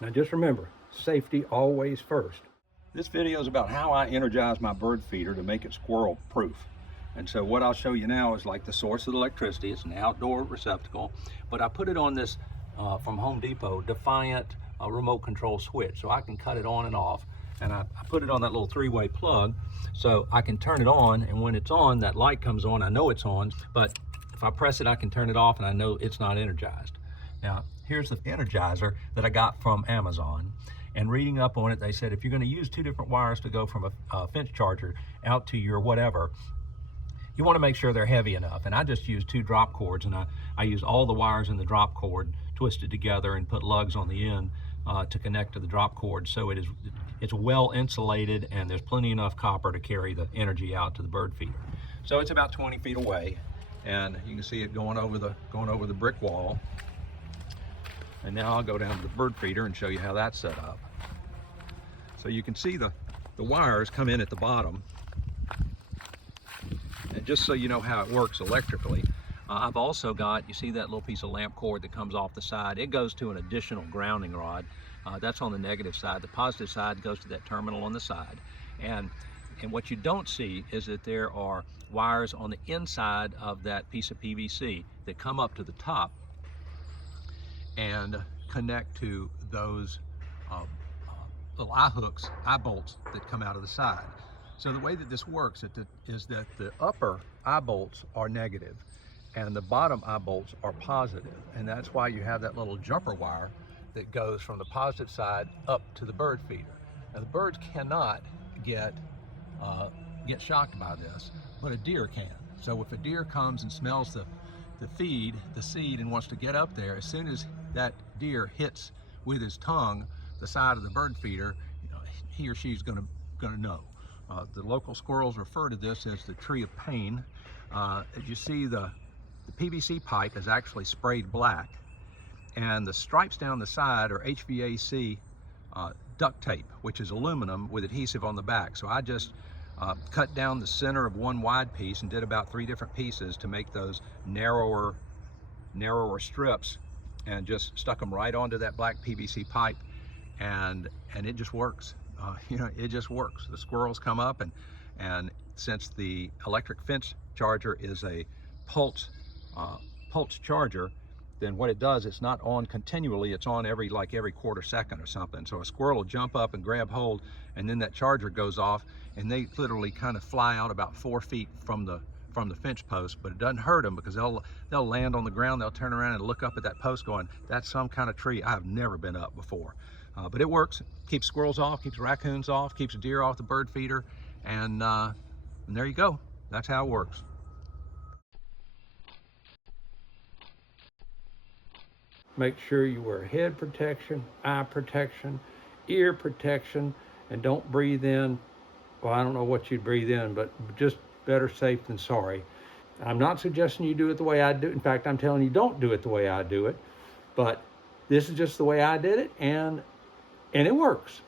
Now just remember, safety always first. This video is about how I energize my bird feeder to make it squirrel proof. And so what I'll show you now is like the source of the electricity. It's an outdoor receptacle, but I put it on this from Home Depot Defiant remote control switch, so I can cut it on and off. And I put it on that little three-way plug so I can turn it on, and when it's on, that light comes on. I know it's on, but if I press it, I can turn it off and I know it's not energized. Now, here's the energizer that I got from Amazon. And reading up on it, they said if you're going to use two different wires to go from a fence charger out to your whatever, you want to make sure they're heavy enough. And I just use two drop cords, and I use all the wires in the drop cord twisted together and put lugs on the end to connect to the drop cord, so it's well insulated and there's plenty enough copper to carry the energy out to the bird feeder. So it's about 20 feet away, and you can see it going over the brick wall. And now I'll go down to the bird feeder and show you how that's set up. So you can see the wires come in at the bottom. And just so you know how it works electrically, I've also got, you see that little piece of lamp cord that comes off the side? It goes to an additional grounding rod. That's on the negative side. The positive side goes to that terminal on the side. And what you don't see is that there are wires on the inside of that piece of PVC that come up to the top and connect to those little eye bolts that come out of the side. So the way that this works is that the upper eye bolts are negative and the bottom eye bolts are positive, and that's why you have that little jumper wire that goes from the positive side up to the bird feeder. Now the birds cannot get shocked by this, but a deer can. So if a deer comes and smells the seed, and wants to get up there, as soon as that deer hits with his tongue the side of the bird feeder, he or she's gonna know. The local squirrels refer to this as the tree of pain. As you see, the PVC pipe is actually sprayed black, and the stripes down the side are HVAC duct tape, which is aluminum with adhesive on the back. So I just cut down the center of one wide piece and did about 3 different pieces to make those narrower strips, and just stuck them right onto that black PVC pipe, and it just works. It just works. The squirrels come up, and since the electric fence charger is a pulse charger, then what it does, it's not on continually, it's on every quarter second or something. So a squirrel will jump up and grab hold, and then that charger goes off, and they literally kind of fly out about 4 feet from the fence post, but it doesn't hurt them because they'll land on the ground, they'll turn around and look up at that post going, that's some kind of tree I've never been up before. But it works. Keeps squirrels off, keeps raccoons off, keeps deer off the bird feeder, and there you go. That's how it works. Make sure you wear head protection, eye protection, ear protection, and don't breathe in. Well, I don't know what you'd breathe in, but just better safe than sorry. I'm not suggesting you do it the way I do. In fact, I'm telling you don't do it the way I do it. But this is just the way I did it, and it works.